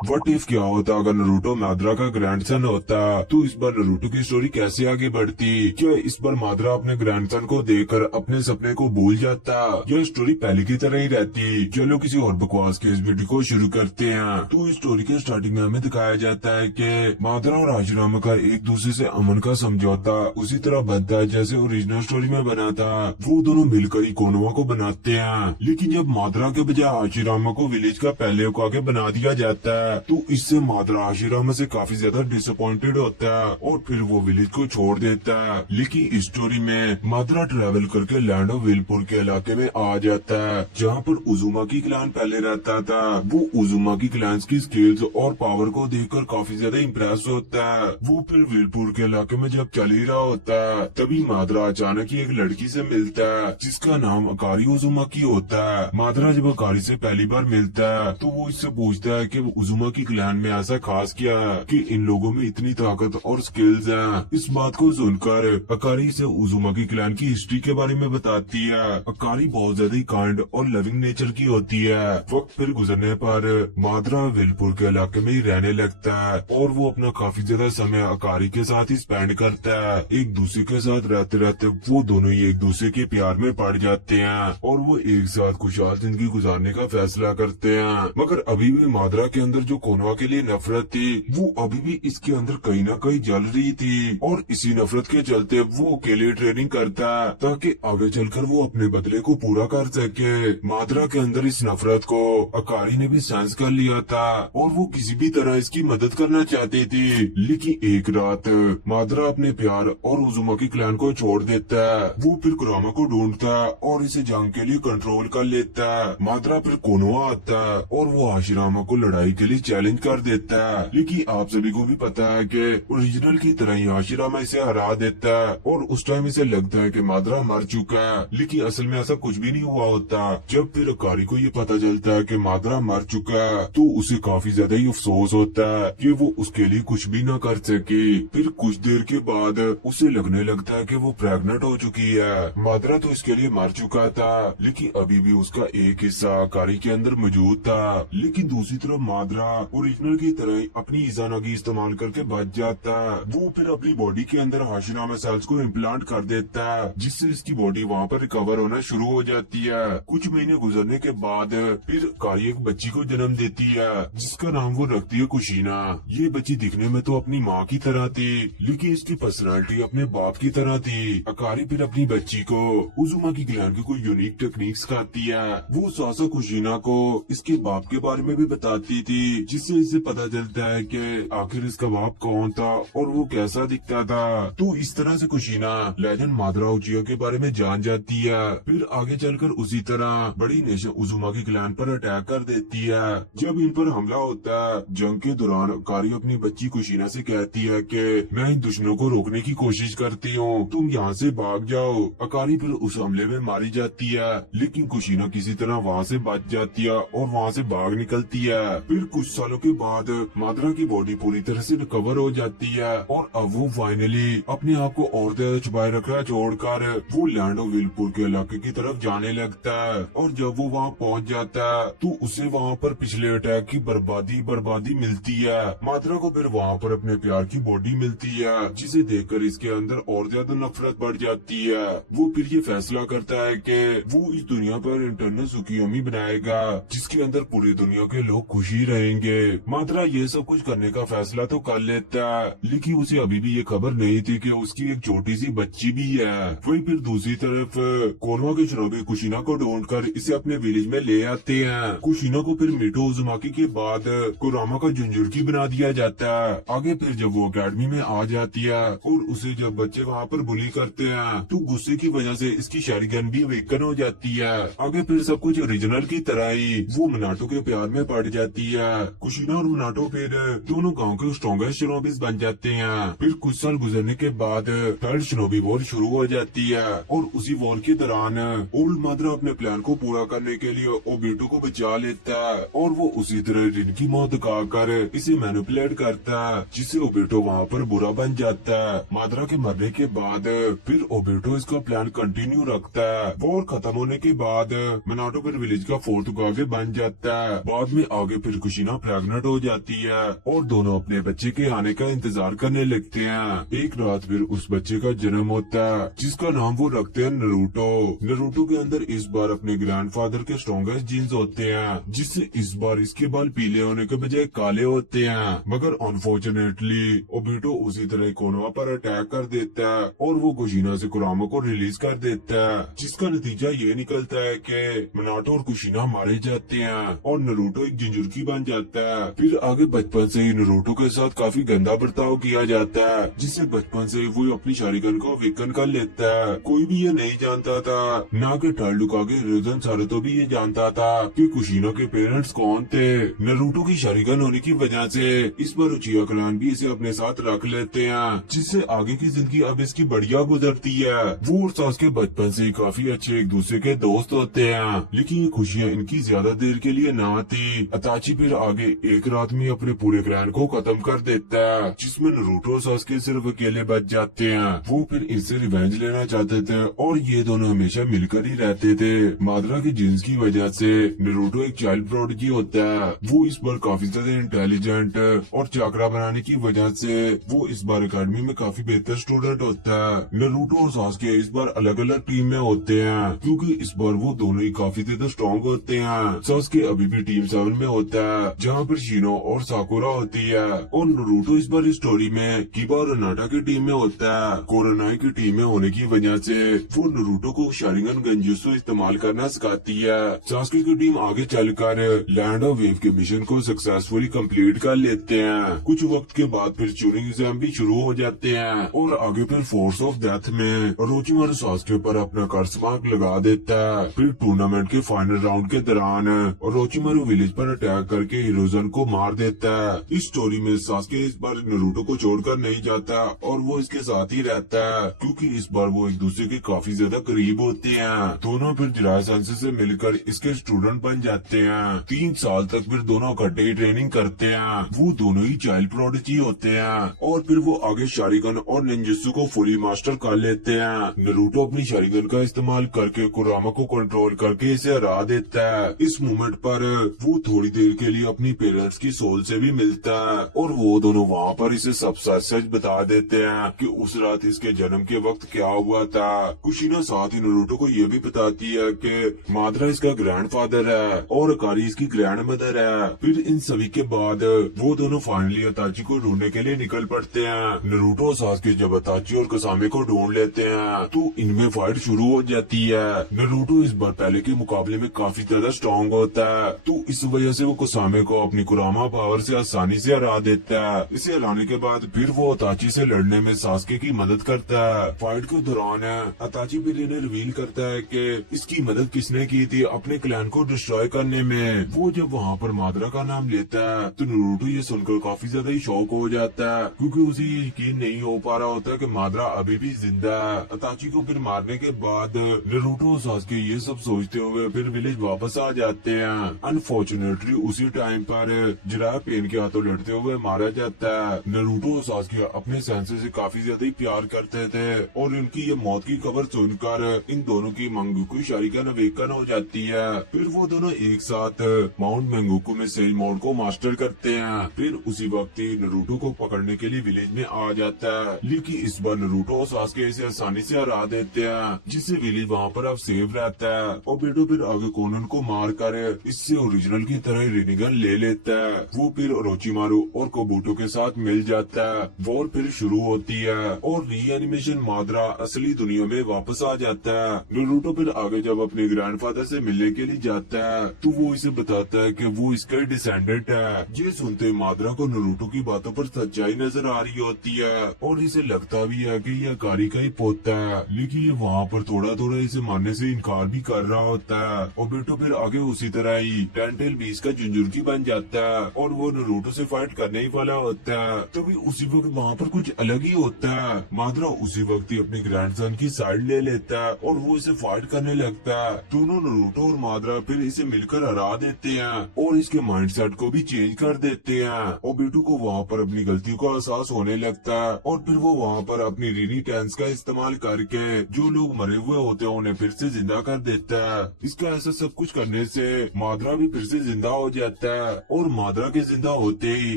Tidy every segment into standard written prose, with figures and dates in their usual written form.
What if क्या होता अगर नरूटो माद्रा का ग्रैंडसन होता, तो इस बार नरूटो की स्टोरी कैसे आगे बढ़ती? क्या इस बार माद्रा अपने ग्रैंडसन को देखकर अपने सपने को भूल जाता, या स्टोरी पहले की तरह ही रहती? चलो किसी और बकवास के इस वीडियो को शुरू करते हैं। तो इस स्टोरी के स्टार्टिंग में हमें दिखाया जाता है कि माद्रा और हाशिरामा का एक दूसरे से अमन का समझौता उसी तरह बनता है जैसे ओरिजिनल स्टोरी में बना था। वो दोनों मिलकर ही कोनोहा को बनाते हैं, लेकिन जब माद्रा के बजाय हाशिरामा को विलेज का पहले को आगे बना दिया जाता है, तो इससे माद्रा हाशिरामा से काफी ज्यादा डिसअपॉइंटेड होता है और फिर वो विलेज को छोड़ देता है। लेकिन इस स्टोरी में माद्रा ट्रेवल करके लैंड ऑफ विलपुर के इलाके में आ जाता है, जहाँ पर उजुमाकी क्लैन पहले रहता था। वो उजुमाकी क्लैन की स्किल्स और पावर को देखकर काफी ज्यादा इम्प्रेस होता है। वो फिर विलपुर के इलाके में जब चल ही रहा होता है, तभी माद्रा अचानक ही एक लड़की से मिलता है जिसका नाम अकारी उजुमाकी होता है। माद्रा जब अकारी से पहली बार मिलता है, तो वो इससे पूछता है कि उजुमाकी क्लैन में ऐसा खास क्या है कि इन लोगों में इतनी ताकत और स्किल्स हैं। इस बात को सुनकर अकारी से उजुमाकी क्लैन की हिस्ट्री के बारे में बताती है। अकारी बहुत ज्यादा काइंड और लविंग नेचर की होती है। वक्त फिर गुजरने पर माद्रा विलपुर के इलाके में ही रहने लगता है और वो अपना काफी ज्यादा समय अकारी के साथ ही स्पेंड करता है। एक दूसरे के साथ रहते रहते वो दोनों ही एक दूसरे के प्यार में पड़ जाते हैं और वो एक साथ खुशहाल जिंदगी गुजारने का फैसला करते हैं। मगर अभी भी माद्रा के अंदर जो कोनोहा के लिए नफरत थी, वो अभी भी इसके अंदर कहीं ना कहीं जल रही थी और इसी नफरत के चलते वो अकेले ट्रेनिंग करता है ताकि आगे चलकर वो अपने बदले को पूरा कर सके। माद्रा के अंदर इस नफरत को अकारी ने भी सेंस कर लिया था और वो किसी भी तरह इसकी मदद करना चाहती थी। लेकिन एक रात माद्रा अपने प्यार और उजुमाकी क्लैन को छोड़ देता है। वो फिर कुरामा को ढूंढता है और इसे जंग के लिए कंट्रोल कर लेता है। माद्रा फिर कोनोहा आता है और वो हाशिरामा को लड़ाई के लिए चैलेंज कर देता है। लेकिन आप सभी को भी पता है कि ओरिजिनल की तरह ही हाशिरामा इसे हरा देता है और उस टाइम इसे लगता है कि माद्रा मर चुका है, लेकिन असल में ऐसा कुछ भी नहीं हुआ होता। जब फिर अकारी को ये पता चलता है कि माद्रा मर चुका है, तो उसे काफी ज्यादा ही अफसोस होता है कि वो उसके लिए कुछ भी न कर सके। फिर कुछ देर के बाद उसे लगने लगता है कि वो प्रेग्नेंट हो चुकी है। माद्रा तो इसके लिए मर चुका था, लेकिन अभी भी उसका एक हिस्सा अकारी के अंदर मौजूद था। लेकिन दूसरी तरफ माद्रा ओरिजिनल की तरह ही अपनी इजानागी इस्तेमाल करके बच जाता है। वो फिर अपनी बॉडी के अंदर हाशिरामा सेल्स को इम्प्लांट कर देता है, जिससे इसकी बॉडी वहाँ पर रिकवर होना शुरू हो जाती है। कुछ महीने गुजरने के बाद फिर कारी एक बच्ची को जन्म देती है, जिसका नाम वो रखती है कुशीना। ये बच्ची दिखने में तो अपनी माँ की तरह थी, लेकिन इसकी पर्सनालिटी अपने बाप की तरह थी। अकारी फिर अपनी बच्ची को उजुमाकी क्लैन की कोई यूनिक टेक्निक सिखाती है। वो सासा कुशीना को इसके बाप के बारे में भी बताती थी, जिससे इसे पता चलता है कि आखिर इसका बाप कौन था और वो कैसा दिखता था। तो इस तरह से कुशीना लेजेंड माद्रा उचिया के बारे में जान जाती है। फिर आगे चलकर उसी तरह बड़ी नेशन उजुमाकी क्लैन पर अटैक कर देती है। जब इन पर हमला होता है, जंग के दौरान कारी अपनी बच्ची कुशीना से कहती है कि मैं इन दुश्मनों को रोकने की कोशिश करती हूँ, तुम यहाँ से भाग जाओ। अकारी फिर उस हमले में मारी जाती है, लेकिन कुशीना किसी तरह वहाँ से बच जाती है और वहाँ से भाग निकलती है। फिर कुछ सालों के बाद माद्रा की बॉडी पूरी तरह से रिकवर हो जाती है और अब वो फाइनली अपने आप को और ज्यादा छुपाए रखना छोड़कर वो लैंड ऑफ विलपुर के इलाके की तरफ जाने लगता है। और जब वो वहाँ पहुँच जाता है, तो उसे वहाँ पर पिछले अटैक की बर्बादी मिलती है। माद्रा को फिर वहाँ पर अपने प्यार की बॉडी मिलती है, जिसे देखकर इसके अंदर और ज्यादा नफरत बढ़ जाती है। वो फिर ये फैसला करता है कि वो इस दुनिया पर इंटरनल सुकियोमी बनाएगा, जिसके अंदर पूरी दुनिया के लोग खुशी रहेंगे। माद्रा ये सब कुछ करने का फैसला तो कर लेता है, लेकिन उसे अभी भी ये खबर नहीं थी कि उसकी एक छोटी सी बच्ची भी है। वही फिर दूसरी तरफ कोनोहा के शराबी कुशीना को ढूंढकर इसे अपने विलेज में ले आते हैं। कुशीना को फिर मिटो उजुमाकी के बाद कुरामा का जुंजुर्की बना दिया जाता है। आगे फिर जब वो अकेडमी में आ जाती है और उसे जब बच्चे वहाँ पर बुली करते हैं, तो गुस्से की वजह से इसकी शरीगन भी वेकन हो जाती है। आगे फिर सब कुछ ओरिजिनल की तरह ही वो मनाटो के प्यार में पड़ जाती है। कुशीना और मनाटो फिर दोनों गांव के स्ट्रॉन्गेस्ट शिनोबीज बन जाते हैं। फिर कुछ साल गुजरने के बाद थर्ड शिनोबी वॉर शुरू हो जाती है और उसी वॉर के दौरान ओल्ड माद्रा अपने प्लान को पूरा करने के लिए ओबीटो को बचा लेता है और वो उसी तरह रिन की मौत दिखाकर इसे मैनिपुलेट करता है, जिससे ओबीटो वहाँ पर बुरा बन जाता है। माद्रा के मरने के बाद फिर ओबीटो इसका प्लान कंटिन्यू रखता है। वॉर खत्म होने के बाद मनाटो फिर विलेज का फोर्थ उगावे बन जाता है। बाद में आगे फिर कुशीना कुशीना प्रेग्नेंट हो जाती है और दोनों अपने बच्चे के आने का इंतजार करने लगते हैं। एक रात फिर उस बच्चे का जन्म होता है जिसका नाम वो रखते हैं नरूटो। नरूटो के अंदर इस बार अपने ग्रैंडफादर के स्ट्रॉन्गेस्ट जीन्स होते हैं, जिससे इस बार इसके बाल पीले होने के बजाय काले होते हैं। मगर अनफॉर्चुनेटली ओबीटो उसी तरह कोनोहा पर अटैक कर देता है और वो कुशीना से कुरामा को रिलीज कर देता है, जिसका नतीजा ये निकलता है कि मिनाटो और कुशीना मारे जाते हैं और नरूटो एक जिंजुर्की बन जाता है। फिर आगे बचपन से ही नरूटो के साथ काफी गंदा बर्ताव किया जाता है, जिससे बचपन से वो अपनी शारिगन को वेकन कर लेता है। कोई भी ये नहीं जानता था, ना कि टालुकागे हिरोजन सारुतो भी ये जानता था कि कुशीना के पेरेंट्स कौन थे। नरूटो की शारिगन होने की वजह से इस बार उचिहा क्लैन भी इसे अपने साथ रख लेते हैं, जिससे आगे की जिंदगी अब इसकी बढ़िया गुजरती है। वो और सासुके बचपन से ही काफी अच्छे एक दूसरे के दोस्त होते हैं, लेकिन ये खुशियाँ इनकी ज्यादा देर के लिए ना थी। अताची फिर आगे एक रात में अपने पूरे क्लैन को खत्म कर देता है, जिसमें नरूटो और सासुके सिर्फ अकेले बच जाते हैं। वो फिर इससे रिवेंज लेना चाहते थे और ये दोनों हमेशा मिलकर ही रहते थे। माद्रा की जीन्स की वजह से नरूटो एक चाइल्ड प्रोडिजी होता है। वो इस बार काफी ज्यादा इंटेलिजेंट और चाकरा बनाने की वजह से वो इस बार अकेडमी में काफी बेहतर स्टूडेंट होता है। नरूटो और सासुके इस बार अलग अलग टीम में होते हैं, क्योंकि इस बार वो दोनों ही काफी ज्यादा स्ट्रॉन्ग होते हैं। सासुके अभी भी टीम 7 में होता है, जहाँ पर शिनो और साकुरा होती है, और नरूटो इस बार स्टोरी में किबा और नाटा की टीम में होता है। कोरोनाई की टीम में होने की वजह से वो नरूटो को शारिंगन गंजुत्सु इस्तेमाल करना सिखाती है। सासुके की टीम आगे चलकर लैंड ऑफ वेव के मिशन को सक्सेसफुली कंप्लीट कर लेते हैं। कुछ वक्त के बाद फिर चूनिंग एग्जाम भी शुरू हो जाते हैं और आगे फिर फोर्स ऑफ डेथ में ओरोचिमारू सासुके पर अपना कर्स मार्क लगा देता है। फिर टूर्नामेंट के फाइनल राउंड के दौरान ओरोचिमारू विलेज पर अटैक करके हिरोजन को मार देता है। इस स्टोरी में सासुके इस बार नरूटो को छोड़कर नहीं जाता और वो इसके साथ ही रहता है, क्योंकि इस बार वो एक दूसरे के काफी ज्यादा करीब होते हैं। दोनों फिर जिराय सेंसेई से मिलकर इसके स्टूडेंट बन जाते हैं। 3 साल तक फिर दोनों इकट्ठे ही ट्रेनिंग करते हैं। वो दोनों ही चाइल्ड प्रोडिजी होते हैं और फिर वो आगे शारिगन और निंजुत्सु को फुली मास्टर कर लेते हैं। नरूटो अपनी शारिगन का इस्तेमाल करके कुरामा को कंट्रोल करके इसे हरा देता है। इस मोमेंट पर वो थोड़ी देर के लिए अपनी पेरेंट्स की सोल से भी मिलता है और वो दोनों वहाँ पर इसे सब सच सच बता देते हैं कि उस रात इसके जन्म के वक्त क्या हुआ था। कुशीना साथ ही नरूटो को ये भी बताती है कि माद्रा इसका ग्रैंडफादर है और अकारी इसकी ग्रैंड मदर है। फिर इन सभी के बाद वो दोनों फाइनली अताची को ढूंढने के लिए निकल पड़ते हैं। नरूटो और सासुके जब अताची और कसामे को ढूंढ लेते हैं तो इनमें फाइट शुरू हो जाती है। नरूटो इस बार पहले के मुकाबले में काफी ज्यादा स्ट्रॉन्ग होता है, तो इस वजह से वो कसामे को अपनी कुरामा पावर से आसानी से हरा देता है। इसे हराने के बाद फिर वो अताची से लड़ने में सासुके की मदद करता है। फाइट के दौरान अताची फिर इन्हें रिवील करता है कि इसकी मदद किसने की थी अपने क्लैन को डिस्ट्रॉय करने में। वो जब वहाँ पर माद्रा का नाम लेता है तो नरूटो ये सुनकर काफी ज्यादा ही शौक हो जाता है, क्योंकि उसे ये यकीन नहीं हो पा रहा होता कि माद्रा अभी भी जिंदा है। अताची को फिर मारने के बाद नरूटो और सासुके ये सब सोचते हुए फिर विलेज वापस आ जाते हैं। अनफॉर्चुनेटली उसी टाइम पर जिराय पेन के हाथों लड़ते हुए मारा जाता है। नरूटो और सासुके अपने सेंसेई से काफी ज्यादा ही प्यार करते थे और इनकी ये मौत की खबर सुनकर इन दोनों की मंगुकु शारिगन अवेकन हो जाती है। फिर वो दोनों एक साथ माउंट मंगुकु में सेल मोड को मास्टर करते हैं। फिर उसी वक्त ही नरूटो को पकड़ने के लिए विलेज में आ जाता है, लेकिन इस बार नरूटो और सासुके इसे आसानी से हरा देते हैं, जिससे विलेज वहाँ पर अब सेफ रहता है। और बेटो फिर आगे कोनन को मार कर इससे ओरिजिनल की तरह रिनिगन ले लेता है। वो फिर ओरोचिमारू और कोबुटो के साथ मिल जाता है। वॉर फिर शुरू होती है और रीएनिमेशन माद्रा असली दुनिया में वापस आ जाता है। नरूटो फिर आगे जब अपने ग्रैंडफादर से मिलने के लिए जाता है तो वो इसे बताता है कि वो इसका डिसेंडेंट है। ये सुनते माद्रा को नरूटो की बातों पर सच्चाई नजर आ रही होती है और इसे लगता भी है कि यह अकारी का ही पोता है, लेकिन ये वहाँ पर थोड़ा थोड़ा इसे मानने से इनकार भी कर रहा होता है। और बेटो फिर आगे उसी तरह ही टेंटेल बीस का जुंजुर्की बन जाता है और वो नरूटो से फाइट करने ही वाला होता है। तभी उसी वक्त वहाँ पर कुछ अलग ही होता है। माद्रा उसी वक्त ही अपने ग्रैंडसन की साइड ले लेता है और वो इसे फाइट करने लगता है। दोनों नरूटो और माद्रा फिर इसे मिलकर हरा देते हैं और इसके माइंडसेट को भी चेंज कर देते हैं। और बेटू को वहाँ पर अपनी गलती का एहसास होने लगता है और फिर वो वहाँ पर अपनी रीनी टैंस का इस्तेमाल करके जो लोग मरे हुए होते हैं उन्हें फिर से जिंदा कर देता है। इसका ऐसा सब कुछ करने से माद्रा भी फिर से जिंदा हो जाता है और माद्रा के जिंदा होते ही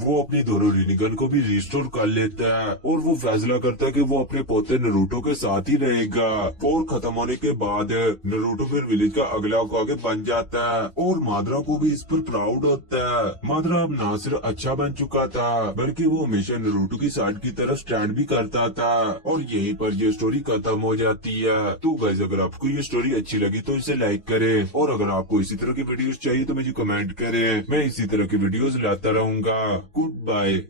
वो अपनी दोनों रिनिगन को भी रिस्टोर कर लेता है और वो फैसला करता है कि वो अपने पोते नरूटो के साथ ही रहेगा। और खत्म होने के बाद नरूटो फिर विलेज का अगला होकागे बन जाता है और माद्रा को भी इस पर प्राउड होता है। माद्रा अब ना सिर्फ अच्छा बन चुका था बल्कि वो हमेशा नरूटो की साइड की तरफ स्टैंड भी करता था और यहीं पर ये स्टोरी खत्म हो जाती है। तो गाइस अगर आपको ये स्टोरी अच्छी लगी तो इसे लाइक करें और अगर आपको इसी तरह की वीडियोस चाहिए तो मुझे कमेंट करें। मैं इसी तरह की वीडियोस लाता रहूंगा। Good bye.